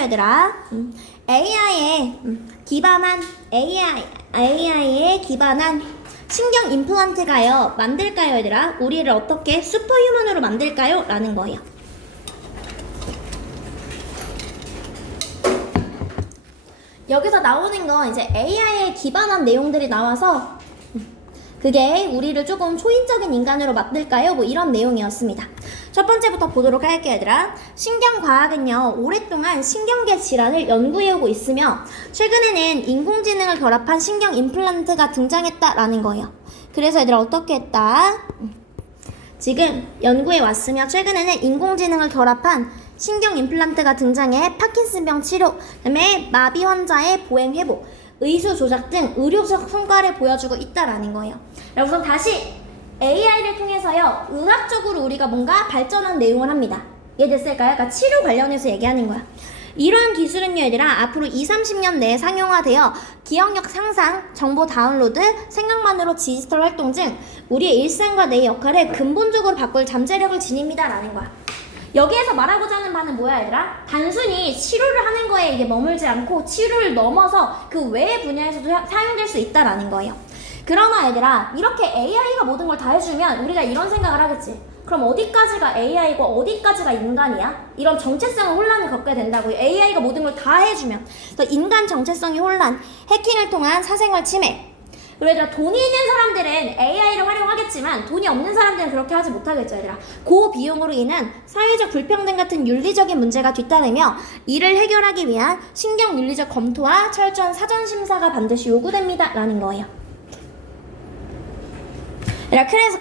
할게요, 얘들아. AI에 기반한 신경 임플란트가요, 만들까요, 얘들아? 우리를 어떻게 슈퍼휴먼으로 만들까요? 라는 거예요. 여기서 나오는 건 이제 AI에 기반한 내용들이 나와서 그게 우리를 조금 초인적인 인간으로 만들까요? 뭐 이런 내용이었습니다. 첫 번째부터 보도록 할게요, 얘들아. 신경과학은요, 오랫동안 신경계 질환을 연구해오고 있으며 최근에는 인공지능을 결합한 신경 임플란트가 등장했다라는 거예요. 그래서 얘들아 어떻게 했다? 지금 연구해 왔으며 최근에는 인공지능을 결합한 신경 임플란트가 등장해 파킨슨병 치료, 그다음에 마비 환자의 보행 회복, 의수 조작 등 의료적 성과를 보여주고 있다라는 거예요. 우선 다시 AI를 통해서요, 의학적으로 우리가 뭔가 발전한 내용을 합니다. 이해됐을까요? 그러니까 치료 관련해서 얘기하는 거야. 이러한 기술은요, 얘들아, 앞으로 20-30년 내에 상용화되어 기억력 향상, 정보 다운로드, 생각만으로 디지털 활동 등 우리의 일상과 내 역할을 근본적으로 바꿀 잠재력을 지닙니다. 라는 거야. 여기에서 말하고자 하는 바는 뭐야, 얘들아? 단순히 치료를 하는 거에 이게 머물지 않고 치료를 넘어서 그 외의 분야에서도 사용될 수 있다라는 거예요. 그러나 얘들아, 이렇게 AI가 모든 걸 다 해주면 우리가 이런 생각을 하겠지. 그럼 어디까지가 AI고 어디까지가 인간이야? 이런 정체성의 혼란을 겪게 된다고요. AI가 모든 걸 다 해주면. 그래서 인간 정체성의 혼란, 해킹을 통한 사생활 침해. 그리고 얘들아, 돈이 있는 사람들은 AI를 활용하겠지만 돈이 없는 사람들은 그렇게 하지 못하겠죠, 얘들아. 고비용으로 인한 사회적 불평등 같은 윤리적인 문제가 뒤따르며 이를 해결하기 위한 신경윤리적 검토와 철저한 사전심사가 반드시 요구됩니다. 라는 거예요.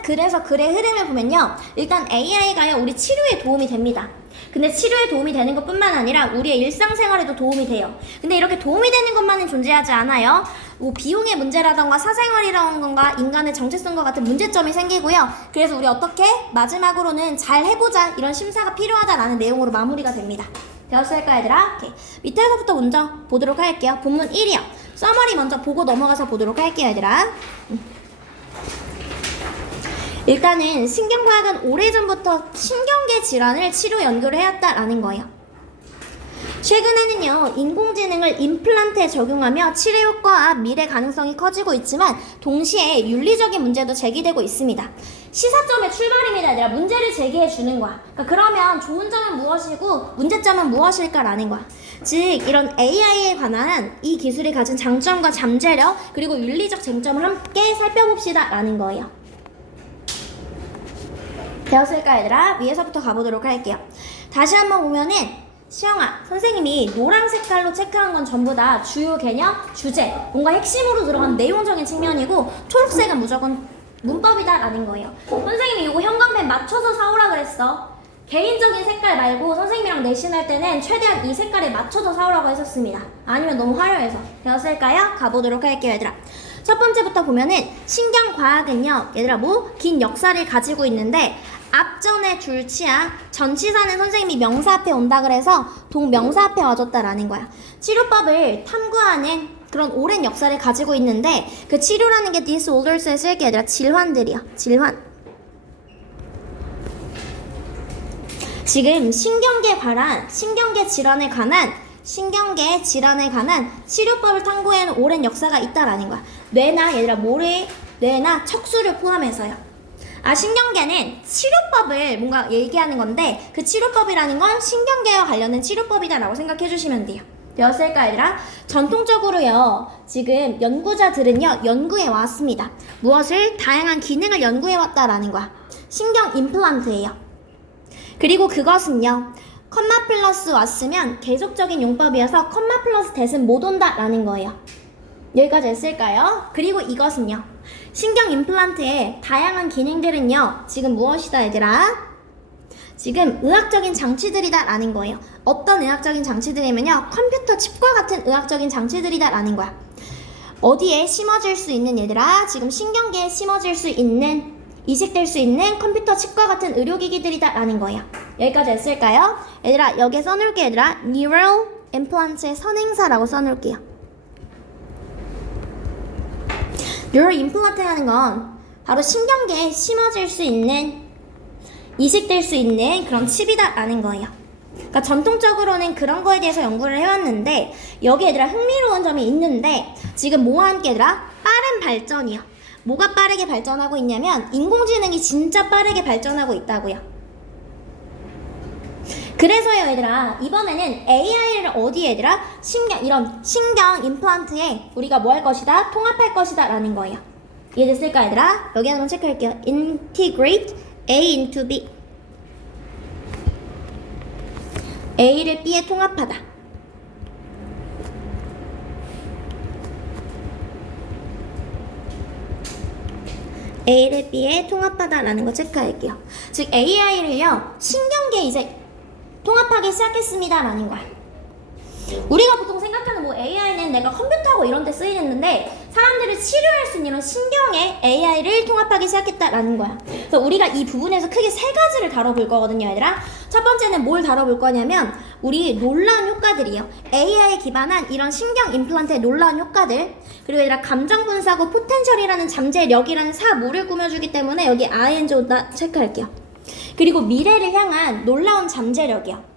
그래서 글의 흐름을 보면요, 일단 AI가요, 우리 치료에 도움이 됩니다. 근데 치료에 도움이 되는 것뿐만 아니라 우리의 일상생활에도 도움이 돼요. 근데 이렇게 도움이 되는 것만은 존재하지 않아요. 뭐 비용의 문제라던가 사생활이라던가 인간의 정체성과 같은 문제점이 생기고요. 그래서 우리 어떻게 마지막으로는 잘 해보자, 이런 심사가 필요하다라는 내용으로 마무리가 됩니다. 되었을까, 얘들아? 오케이. 밑에서부터 먼저 보도록 할게요. 본문 1이요. 서머리 먼저 보고 넘어가서 보도록 할게요, 얘들아. 일단은 신경과학은 오래전부터 신경계 질환을 치료 연구를 해왔다라는 거예요. 최근에는요, 인공지능을 임플란트에 적용하며 치료 효과와 미래 가능성이 커지고 있지만 동시에 윤리적인 문제도 제기되고 있습니다. 시사점의 출발입니다, 얘들아. 문제를 제기해 주는 거야. 그러면 좋은 점은 무엇이고 문제점은 무엇일까라는 거야. 즉, 이런 AI에 관한 이 기술이 가진 장점과 잠재력, 그리고 윤리적 쟁점을 함께 살펴봅시다 라는 거예요. 되었을까, 얘들아? 위에서부터 가보도록 할게요. 다시 한번 보면은, 시영아, 선생님이 노란 색깔로 체크한 건 전부 다 주요 개념, 주제, 뭔가 핵심으로 들어간 내용적인 측면이고, 초록색은 무조건 문법이다 라는 거예요. 선생님이 이거 형광펜 맞춰서 사오라 그랬어. 개인적인 색깔 말고 선생님이랑 내신할 때는 최대한 이 색깔에 맞춰서 사오라고 했었습니다. 아니면 너무 화려해서. 되었을까요? 가보도록 할게요, 얘들아. 첫 번째부터 보면은 신경과학은요, 얘들아, 긴 역사를 가지고 있는데 앞전에 줄치야, 전치사는 선생님이 명사 앞에 온다 그래서 동명사 앞에 와줬다라는 거야. 치료법을 탐구하는 그런 오랜 역사를 가지고 있는데 그 치료라는 게 disorders에 쓸게 아니라 질환들이야. 질환. 지금 신경계 질환에 관한 치료법을 탐구해온 오랜 역사가 있다라는 거야. 뇌나 얘들아, 뇌나 척수를 포함해서요. 신경계는 치료법을 뭔가 얘기하는 건데 그 치료법이라는 건 신경계와 관련된 치료법이다라고 생각해 주시면 돼요. 되었을까, 얘들아? 전통적으로요, 지금 연구자들은요, 연구해 왔습니다. 무엇을? 다양한 기능을 연구해 왔다라는 거야. 신경 임플란트예요. 그리고 그것은요, 컴마 플러스 왔으면 계속적인 용법이어서 컴마 플러스 대신 못 온다라는 거예요. 여기까지 했을까요? 그리고 이것은요, 신경 임플란트의 다양한 기능들은요, 지금 무엇이다, 얘들아? 지금 의학적인 장치들이다 라는 거예요. 어떤 의학적인 장치들이면요, 컴퓨터 칩과 같은 의학적인 장치들이다 라는 거야. 어디에 심어질 수 있는, 얘들아? 지금 신경계에 심어질 수 있는, 이식될 수 있는 컴퓨터 칩과 같은 의료기기들이다 라는 거예요. 여기까지 했을까요? 얘들아, 여기에 써놓을게요, 얘들아. Neural Implant의 선행사라고 써놓을게요. 뉴럴 임플란트라는 건 바로 신경계에 심어질 수 있는, 이식될 수 있는 그런 칩이다 라는 거예요. 그러니까 전통적으로는 그런 거에 대해서 연구를 해왔는데 여기 얘들아 흥미로운 점이 있는데 지금 뭐와 함께 얘들아? 빠른 발전이요. 뭐가 빠르게 발전하고 있냐면 인공지능이 진짜 빠르게 발전하고 있다고요. 그래서요 얘들아 이번에는 AI를 어디에 얘들아? 이런 신경 임플란트에 우리가 뭐 할 것이다? 통합할 것이다 라는 거예요. 이해됐을까 얘들아? 여기 한번 체크할게요. Integrate A into B. A를 B에 통합하다. A를 B에 통합하다라는 거 체크할게요. 즉 AI를요 신경계에 이제 통합하기 시작했습니다라는 거야. 우리가 보통 생각하는 뭐 AI는 내가 컴퓨터하고 이런 데 쓰이는데 사람들을 치료할 수 있는 이런 신경에 AI를 통합하기 시작했다라는 거야. 그래서 우리가 이 부분에서 크게 세 가지를 다뤄볼 거거든요 얘들아. 첫 번째는 뭘 다뤄볼 거냐면 우리 놀라운 효과들이요. AI에 기반한 이런 신경 임플란트의 놀라운 효과들. 그리고 얘들아 감정 분사고 포텐셜이라는 잠재력이라는 사물을 꾸며주기 때문에 여기 ING 온다 체크할게요. 그리고 미래를 향한 놀라운 잠재력이요.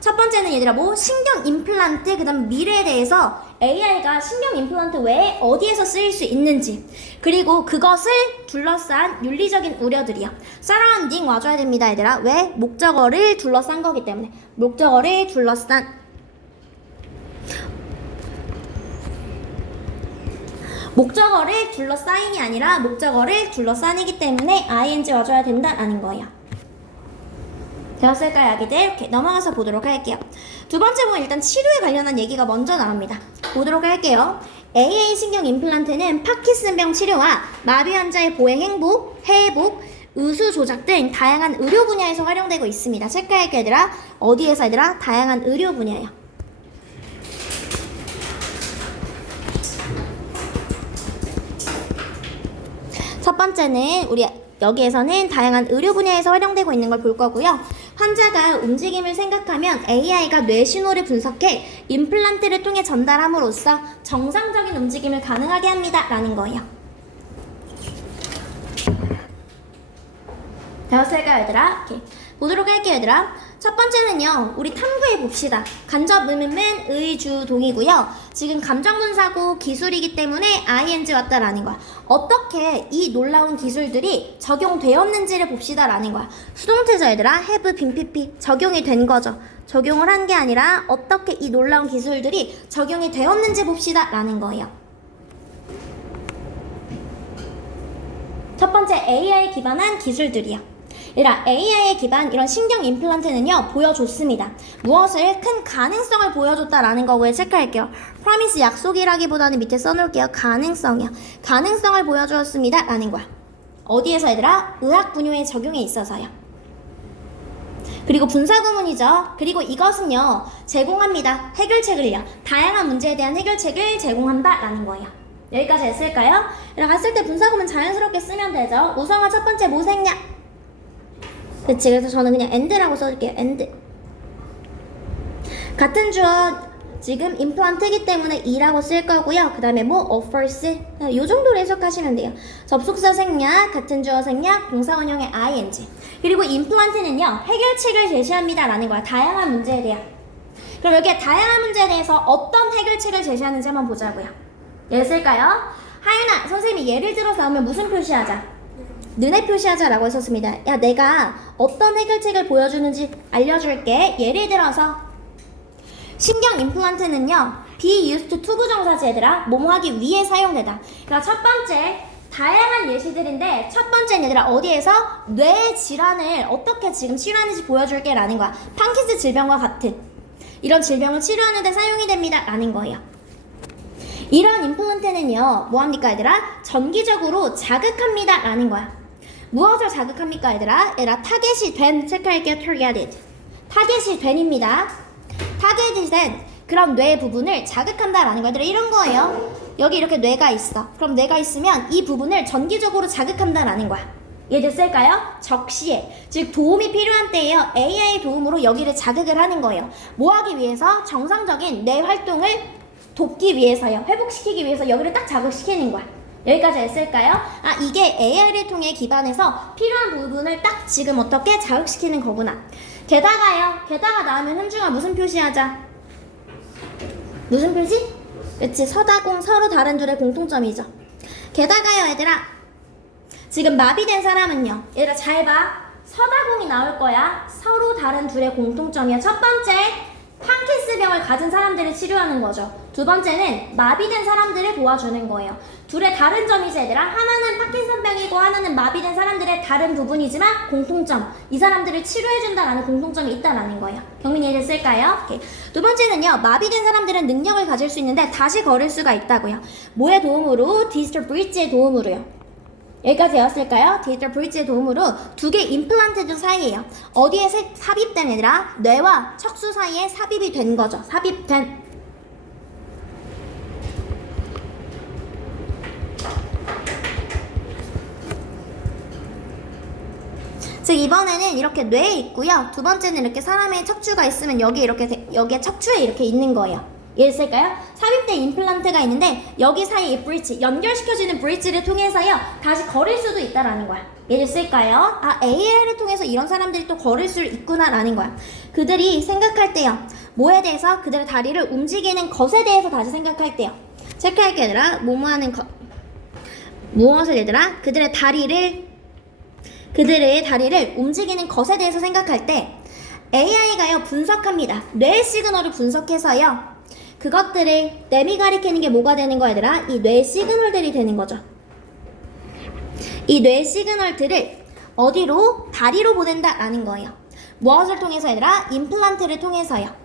첫 번째는 얘들아 뭐 신경 임플란트 그 다음 미래에 대해서 AI가 신경 임플란트 외에 어디에서 쓰일 수 있는지 그리고 그것을 둘러싼 윤리적인 우려들이요. 서라운딩 와줘야 됩니다 얘들아. 왜? 목적어를 둘러싼 거기 때문에 목적어를 둘러싼 목적어를 둘러싸인이 아니라 목적어를 둘러싸이기 때문에 ING 와줘야 된다라는 거예요. 되었을까요 아기들? 이렇게 넘어가서 보도록 할게요. 두 번째 보면 일단 치료에 관련한 얘기가 먼저 나옵니다. 보도록 할게요. AA 신경 임플란트는 파킨슨병 치료와 마비 환자의 보행 회복, 의수 조작 등 다양한 의료 분야에서 활용되고 있습니다. 체크할게요 얘들아. 어디에서 얘들아? 다양한 의료 분야예요. 첫 번째는 우리 여기에서는 다양한 의료 분야에서 활용되고 있는 걸 볼 거고요. 환자가 움직임을 생각하면 AI가 뇌 신호를 분석해 임플란트를 통해 전달함으로써 정상적인 움직임을 가능하게 합니다. 라는 거예요. 배웠을까요 얘들아? 오케이. 보도록 할게요 얘들아. 첫 번째는요 우리 탐구해 봅시다. 간접 음음은 의주동이고요. 지금 감정분사고 기술이기 때문에 ING 왔다라는 거야. 어떻게 이 놀라운 기술들이 적용되었는지를 봅시다 라는 거야. 수동태죠 얘들아. have been pp 적용이 된 거죠. 적용을 한 게 아니라 어떻게 이 놀라운 기술들이 적용이 되었는지 봅시다 라는 거예요. 첫 번째 AI에 기반한 기술들이요. 얘들아 AI에 기반 이런 신경 임플란트는요 보여줬습니다. 무엇을? 큰 가능성을 보여줬다라는 거고요. 체크할게요. promise 약속이라기보다는 밑에 써놓을게요. 가능성이요. 가능성을 보여주었습니다 라는 거야. 어디에서 얘들아? 의학 분야에 적용에 있어서요. 그리고 분사구문이죠. 그리고 이것은요 제공합니다. 해결책을요. 다양한 문제에 대한 해결책을 제공한다 라는 거예요. 여기까지 했을까요? 갔을 때 분사구문 자연스럽게 쓰면 되죠. 우성아 첫 번째 뭐 생략? 그치. 그래서 저는 그냥 and라고 써줄게요. and. 같은 주어 지금 임플란트이기 때문에 이라고 쓸 거고요. 그 다음에 뭐 offers 요 정도로 해석하시면 돼요. 접속사 생략, 같은 주어 생략, 동사원형의 ing. 그리고 임플란트는요 해결책을 제시합니다 라는 거야. 다양한 문제에 대한. 그럼 여기에 다양한 문제에 대해서 어떤 해결책을 제시하는지 한번 보자고요. 예를 쓸까요? 하윤아 선생님이 예를 들어서 하면 무슨 표시하자? 눈에 표시하자라고 했었습니다. 야 내가 어떤 해결책을 보여주는지 알려줄게. 예를 들어서 신경 임플란트는요 be used to 부정사지 얘들아. 뭐뭐 하기 위해 사용되다. 그러니까 첫 번째 다양한 예시들인데 첫 번째는 얘들아 어디에서 뇌 질환을 어떻게 지금 치료하는지 보여줄게 라는 거야. 판킨스 질병과 같은 이런 질병을 치료하는 데 사용이 됩니다 라는 거예요. 이런 임플란트는요 뭐합니까 얘들아? 전기적으로 자극합니다 라는 거야. 무엇을 자극합니까 얘들아? 타겟이 된 체크할게요. targeted. 타겟이 된입니다. 타겟이 된 그런 뇌 부분을 자극한다라는 거. 얘들아 이런 거예요. 여기 이렇게 뇌가 있어. 그럼 뇌가 있으면 이 부분을 전기적으로 자극한다라는 거야. 이해됐을까요? 적시에 즉 도움이 필요한 때에요. AI 도움으로 여기를 자극을 하는 거예요. 뭐 하기 위해서? 정상적인 뇌 활동을 돕기 위해서요. 회복시키기 위해서 여기를 딱 자극시키는 거야. 여기까지 했을까요? 아 이게 AI를 통해 기반해서 필요한 부분을 딱 지금 어떻게 자극시키는 거구나. 게다가 나오면 현중아 무슨 표시하자? 무슨 표시? 그치, 서다공, 서로 다른 둘의 공통점이죠. 게다가요, 얘들아. 지금 마비된 사람은요. 얘들아, 잘 봐. 서다공이 나올 거야. 서로 다른 둘의 공통점이야. 첫 번째, 파킨스병을 가진 사람들을 치료하는 거죠. 두 번째는 마비된 사람들을 도와주는 거예요. 둘의 다른 점이지, 얘들아. 하나는 파킨슨병이고 하나는 마비된 사람들의 다른 부분이지만 공통점. 이 사람들을 치료해준다라는 공통점이 있다라는 거예요. 경민이 이해를 쓸까요? 오케이. 두 번째는요. 마비된 사람들은 능력을 가질 수 있는데 다시 걸을 수가 있다고요. 뭐의 도움으로? 디지털 브릿지의 도움으로요. 여기까지 외웠을까요? 디지털 브릿지의 도움으로 두 개 임플란트 사이에요. 어디에 삽입된 얘들아? 뇌와 척수 사이에 삽입이 된 거죠. 삽입된. 즉 이번에는 이렇게 뇌에 있고요. 두 번째는 이렇게 사람의 척추가 있으면 여기에 척추에 이렇게 있는 거예요. 이해했을까요? 삽입된 임플란트가 있는데 여기 사이에 이 브릿지, 연결시켜주는 브릿지를 통해서요 다시 걸을 수도 있다라는 거야. 이해했을까요? 아, AI를 통해서 이런 사람들이 또 걸을 수 있구나라는 거야. 그들이 생각할 때요, 뭐에 대해서? 그들의 다리를 움직이는 것에 대해서 다시 생각할 때요. 체크할게 얘들아. 무엇을 얘들아? 그들의 다리를 움직이는 것에 대해서 생각할 때 AI가요 분석합니다. 뇌 시그널을 분석해서요 그것들을 뇌미 가리키는 게 뭐가 되는 거야 얘들아? 이 뇌 시그널들이 되는 거죠. 이 뇌 시그널들을 어디로? 다리로 보낸다라는 거예요. 무엇을 통해서 얘들아? 임플란트를 통해서요.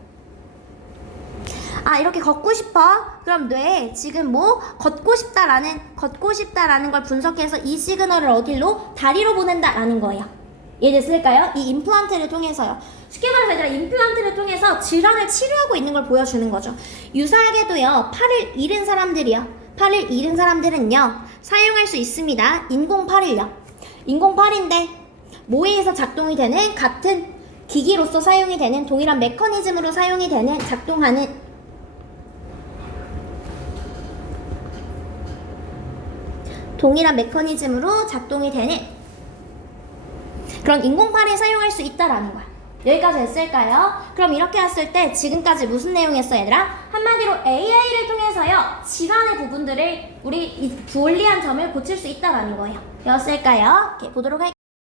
아, 이렇게 걷고 싶어? 그럼 뇌에 지금 뭐 걷고 싶다라는 걸 분석해서 이 시그널을 어디로? 다리로 보낸다라는 거예요. 이해됐을까요? 이 임플란트를 통해서요. 쉽게 말해서 얘들아, 임플란트를 통해서 질환을 치료하고 있는 걸 보여주는 거죠. 유사하게도요, 팔을 잃은 사람들은요 사용할 수 있습니다. 인공팔을요. 인공팔인데 뭐에 의해서 작동이 되는? 같은 기기로서 사용이 되는, 동일한 메커니즘으로 사용이 되는, 작동하는 동일한 메커니즘으로 작동이 되는 그런 인공팔을 사용할 수 있다라는 거야. 여기까지 됐을까요? 그럼 이렇게 했을 때 지금까지 무슨 내용이었어 얘들아? 한마디로 AI를 통해서요 질환의 부분들을 우리 이 불리한 점을 고칠 수 있다라는 거예요. 되었을까요? 이렇게 보도록 할게요.